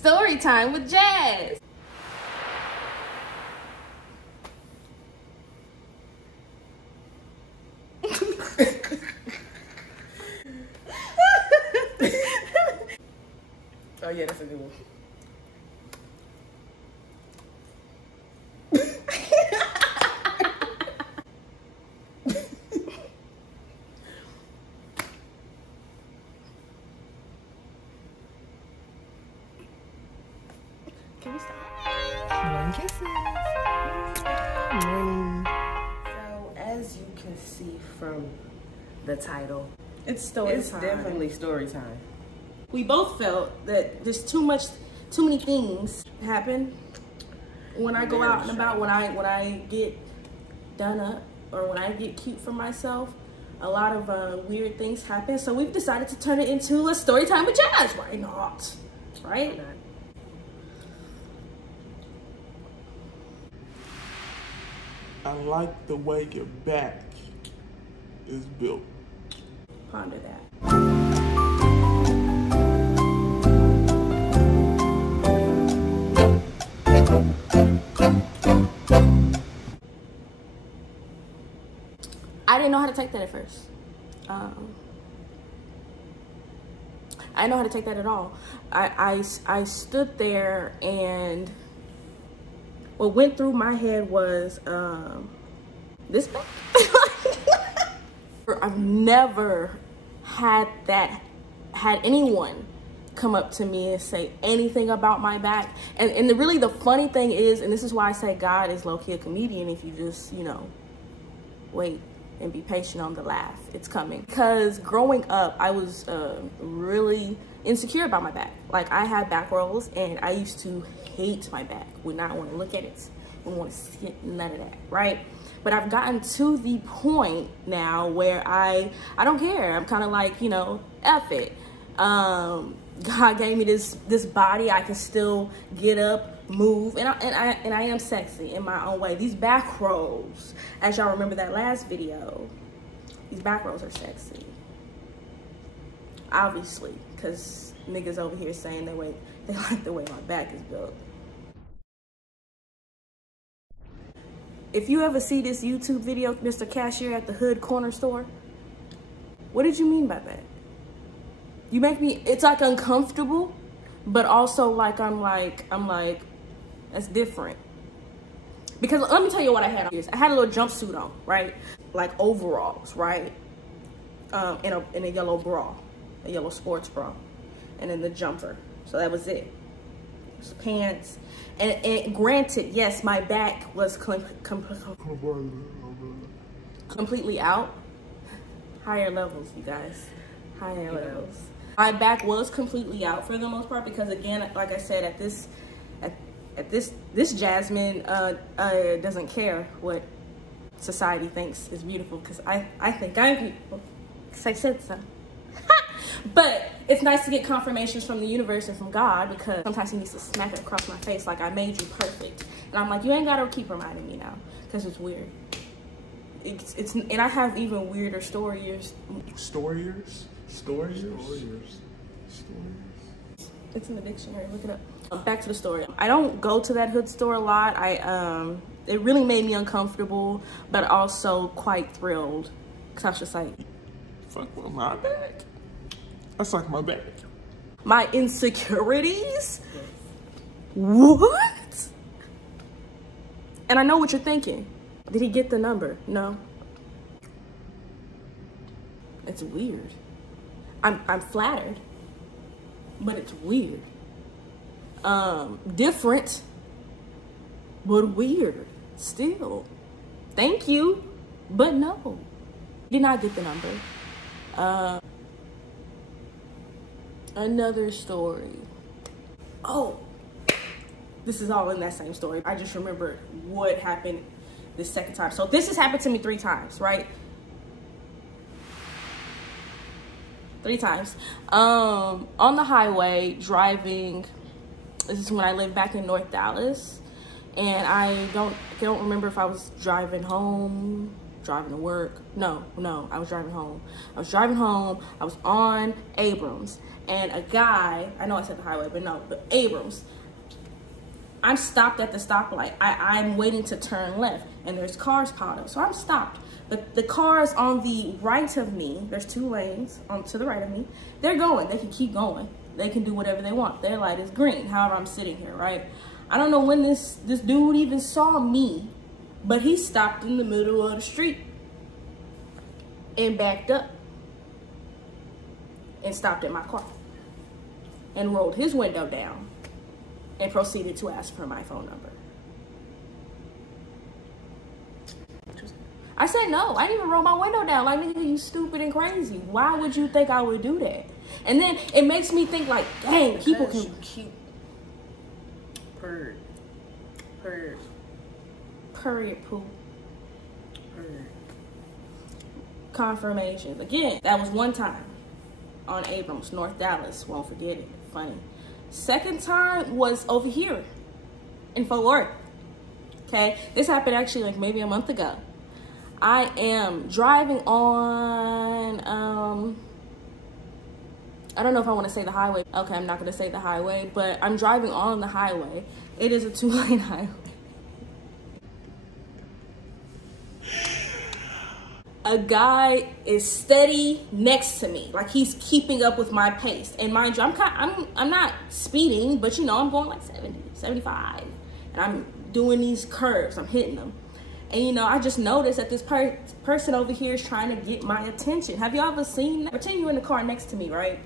Story time with Jazz. Oh yeah, that's a good one. Can we start? Morning kisses. Morning. So as you can see from the title, It's story it's time. definitely story time. We both felt that there's too many things happen when I go Very out and about, true. when I get done up or when I get cute for myself. A lot of weird things happen, so we've decided to turn it into a story time with Jazz. Why not? Right? I like the way your back is built. Ponder that. I didn't know how to take that at first. I didn't know how to take that at all. I stood there, and what went through my head was this back. I've never had anyone come up to me and say anything about my back. And really the funny thing is, and this is why I say God is low-key a comedian, if you just, you know, wait and be patient on the laugh. It's coming. Because growing up, I was really insecure about my back. Like, I had back rolls, and I used to hate my back. Would not want to look at it. Would want to see it, none of that, right? But I've gotten to the point now where I don't care. I'm kind of like, you know, F it. God gave me this body. I can still get up, move, and I am sexy in my own way. These back rolls, as y'all remember that last video, these back rolls are sexy. Obviously, because niggas over here saying they like the way my back is built. If you ever see this YouTube video, Mr. Cashier at the Hood Corner Store, what did you mean by that? You make me, it's like uncomfortable, but also like, I'm like, that's different. Because let me tell you what I had on. I had a little jumpsuit on, right? Like overalls, right? In a yellow bra, a yellow sports bra, and then the jumper. So that was it. Just pants. And granted, yes, my back was completely out. Higher levels, you guys. Higher levels. My back was completely out for the most part because, again, like I said, at this Jazzmen doesn't care what society thinks is beautiful, because I think I'm beautiful because I said so. But it's nice to get confirmations from the universe and from God, because sometimes he needs to smack it across my face like, I made you perfect. And I'm like, you ain't gotta keep reminding me now, because it's weird. It's and I have even weirder stories. Stories? It's in the dictionary, look it up. Back to the story. I don't go to that Hood store a lot. It really made me uncomfortable, but also quite thrilled, because I was just like, Fuck with my back. That's like my back. my insecurities? What? And I know what you're thinking. Did he get the number? No. It's weird. I'm flattered, but it's weird. Different, but weird still. Thank you, but no. Did not get the number. Another story. Oh, this is all in that same story. I just remembered what happened the second time. So this has happened to me 3 times, right? 3 times. On the highway, driving. This is when I lived back in North Dallas. And I don't remember if I was driving home driving to work. No, I was driving home. I was on Abrams, and a guy, I know I said the highway, but Abrams. I'm stopped at the stoplight. I'm waiting to turn left, and there's cars piled up. So I'm stopped. But the cars on the right of me, there's 2 lanes to the right of me, they're going. They can keep going. They can do whatever they want. Their light is green. However, I'm sitting here, right? I don't know when this dude even saw me, but he stopped in the middle of the street and backed up and stopped at my car and rolled his window down and proceeded to ask for my phone number. I said no. I didn't even roll my window down. Like, nigga, you stupid and crazy. Why would you think I would do that? And then it makes me think like, dang, people can keep purr period poop. Purr. Confirmations. Again, that was one time on Abrams, North Dallas. Won't forget it. Funny. Second time was over here in Fort Worth. Okay, this happened actually like maybe a month ago. I am driving on, I don't know if I want to say the highway. Okay, I'm not going to say the highway, but I'm driving on the highway. It is a 2-lane highway. A guy is steady next to me, like he's keeping up with my pace. And mind you, I'm not speeding, but you know, I'm going like 70, 75, and I'm doing these curves. I'm hitting them, and you know, I just noticed that this person over here is trying to get my attention. Have you ever seen that? Pretend you're in the car next to me, right?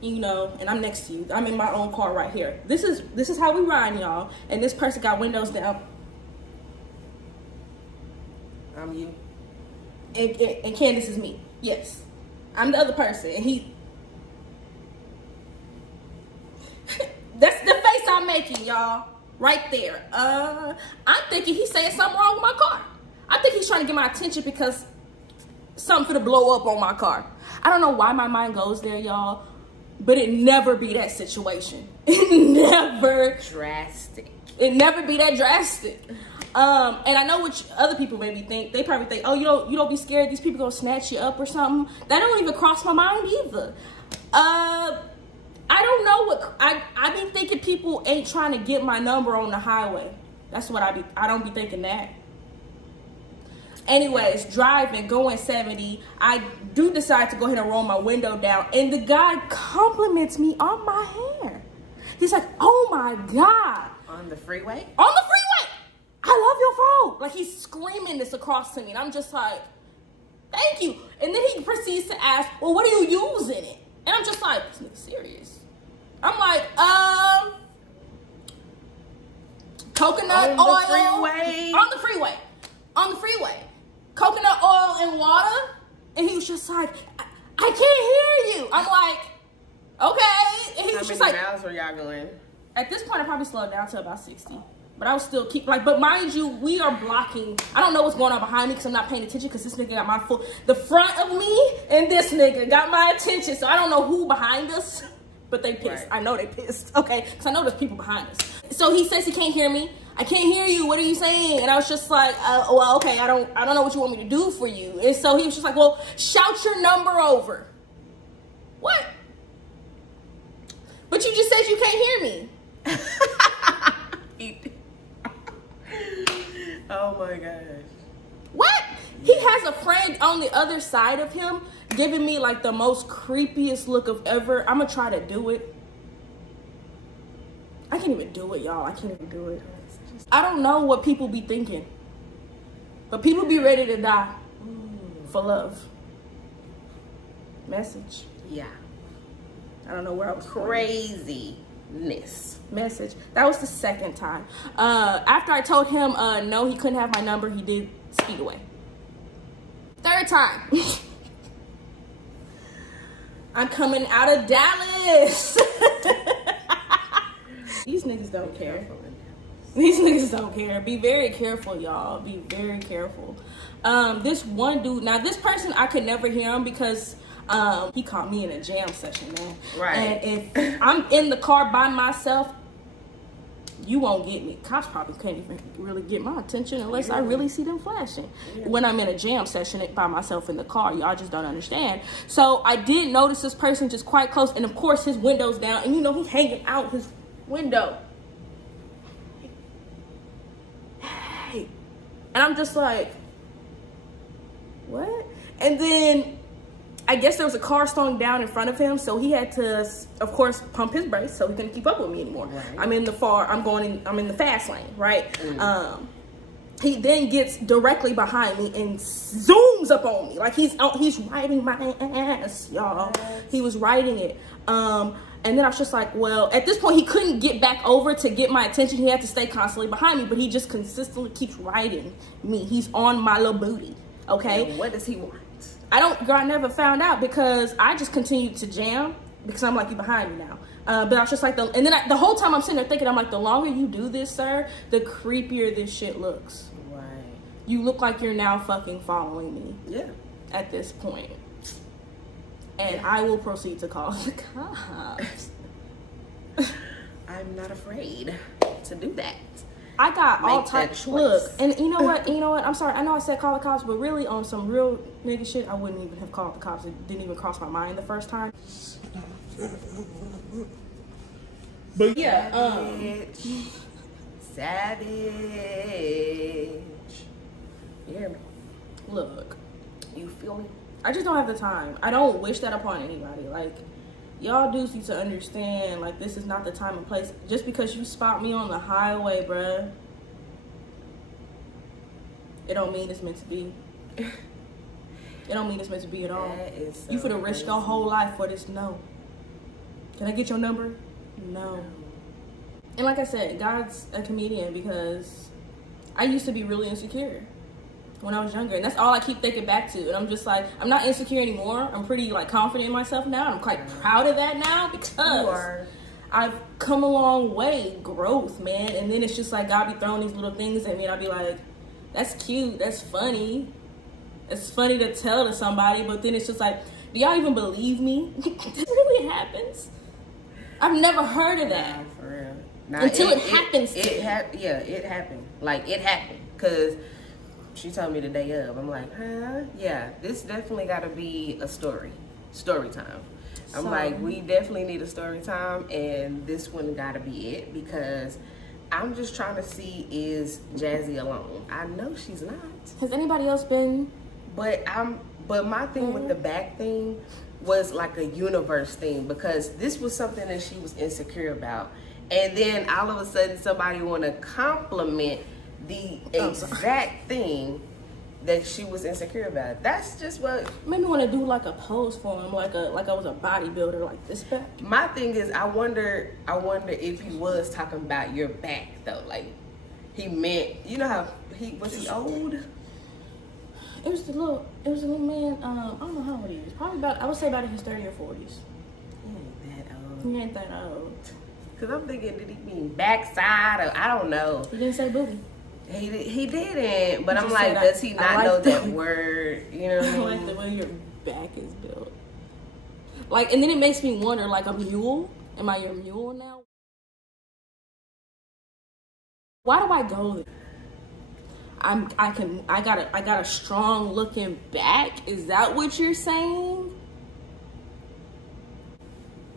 You know, and I'm next to you. I'm in my own car right here. This is how we ride, y'all. And this person got windows down. I'm you. And Kandice is me. Yes. I'm the other person. And he... That's the face I'm making, y'all. Right there. I'm thinking he's saying something wrong with my car. I think he's trying to get my attention because something finna blow up on my car. I don't know why my mind goes there, y'all. But it never be that situation. It never... Drastic. It never be that drastic. And I know what other people maybe think. They probably think, oh, you don't be scared these people gonna snatch you up or something. That don't even cross my mind either. I don't know what I be thinking. People ain't trying to get my number on the highway. That's what I don't be thinking that. Anyways, driving, going 70, I do decide to go ahead and roll my window down, and the guy compliments me on my hair. He's like, oh my God. On the freeway? On the freeway! I love your fro. Like, he's screaming this across to me, and I'm just like, thank you. And then he proceeds to ask, well, what do you use in it? And I'm just like, this nigga's serious. I'm like, coconut oil. On the freeway. On the freeway. Coconut oil and water. And he was just like, I can't hear you. I'm like, okay. And he was just like, how many miles were y'all going? At this point, I probably slowed down to about 60. But I was still but mind you, we are blocking. I don't know what's going on behind me because I'm not paying attention because this nigga got the front of me and this nigga got my attention. So I don't know who behind us, but they pissed. Right. I know they pissed, okay? Because I know there's people behind us. So he says he can't hear me. I can't hear you. What are you saying? And I was just like, well, okay, I don't know what you want me to do for you. And so he was just like, well, shout your number over. What? But you just said you can't hear me. Oh my gosh. What? He has a friend on the other side of him giving me like the most creepiest look of ever. I'm gonna try to do it. I can't even do it, y'all. I can't even do it. I don't know what people be thinking, but people be ready to die for love. Message. Yeah. I don't know where I was craziness. Message. That was the second time. After I told him no, he couldn't have my number, he did speed away. Third time. I'm coming out of Dallas. These niggas don't care. These niggas don't care. Be very careful, y'all. Be very careful. This one dude, now this person, I could never hear him because he caught me in a jam session, man. Right. And if I'm in the car by myself, you won't get me. Cops probably can't even really get my attention unless I really see them flashing. When I'm in a jam session by myself in the car, y'all just don't understand. So I did notice this person just quite close, and of course his window's down, and you know he's hanging out his window. Hey, and I'm just like, what? And then I guess there was a car slowing down in front of him, so he had to, of course, pump his brakes so he couldn't keep up with me anymore. Right. I'm in the fast lane, right? Mm. He then gets directly behind me and zooms up on me like he's riding my ass, y'all. He was riding it. And then I was just like, well, at this point he couldn't get back over to get my attention. He had to stay constantly behind me, but he just consistently keeps riding me. He's on my little booty, okay? And what does he want? I never found out because I just continued to jam because I'm like, you behind me now. But I was just like, and then the whole time I'm sitting there thinking, I'm like, the longer you do this, sir, the creepier this shit looks. Right. You look like you're now fucking following me. Yeah. At this point. And I will proceed to call the cops. I'm not afraid to do that. I got all types. Look, and you know what? I'm sorry. I know I said call the cops, but really on some real nigga shit, I wouldn't even have called the cops. It didn't even cross my mind the first time. But yeah, savage. You hear me? Look, you feel me? I just don't have the time. I don't wish that upon anybody. Like, y'all dudes need to understand, like, this is not the time and place. Just because you spot me on the highway, bruh, it don't mean it's meant to be. It don't mean it's meant to be at all. So you finna risk your whole life for this. No. Can I get your number? No. And like I said, God's a comedian because I used to be really insecure when I was younger, and that's all I keep thinking back to. And I'm just like, I'm not insecure anymore. I'm pretty like confident in myself now, and I'm quite proud of that now because I've come a long way. Growth, man. And then it's just like God be throwing these little things at me, and I'll be like, that's cute, that's funny, it's funny to tell to somebody, but then it's just like, do y'all even believe me? This really happens? I've never heard of that. Nah, for real. Until it happens to me. Yeah, it happened. Like, it happened. Because she told me the day of. I'm like, huh? Yeah, this definitely got to be a story time. I'm like, we definitely need a story time, and this one got to be it, because I'm just trying to see, is Jazzy alone? I know she's not. Has anybody else been? But my thing with the back thing was like a universe thing, because this was something that she was insecure about, and then all of a sudden somebody want to compliment the exact thing that she was insecure about. That's just what made me want to do like a pose for him, like I was a bodybuilder, like this back. My thing is, I wonder if he was talking about your back though, like he meant, you know how he old? It was a little man. I don't know how old he is. Probably I would say about in his 30s or 40s. He ain't that old. Cause I'm thinking, did he mean backside or I don't know? He didn't say booty. He didn't, but I'm like, does he not know that word? You know what I mean? I like the way your back is built. Like, and then it makes me wonder, like, a mule? Am I your mule now? Why do I go there? I got a strong looking back. Is that what you're saying?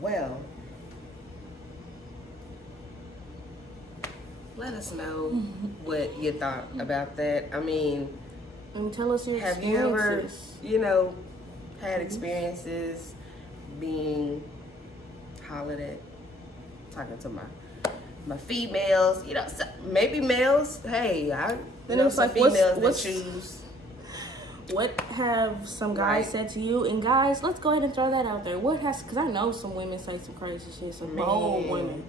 Well, let us know what you thought about that. I mean, and tell us your have you ever, had experiences being hollered at? Talking to my females, maybe males. Hey, I know some females that choose. What have some guys said to you? And guys, let's go ahead and throw that out there. Because I know some women say some crazy shit, some bold women.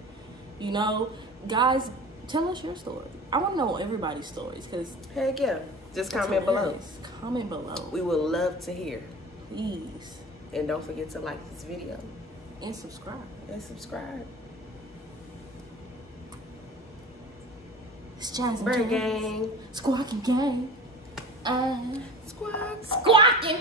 Guys, tell us your story. I want to know everybody's stories. Cause heck yeah, just comment below. Comment below. We would love to hear. Please. And don't forget to like this video. And subscribe. It's Jazzmen gang. Squawking gang. Squawking.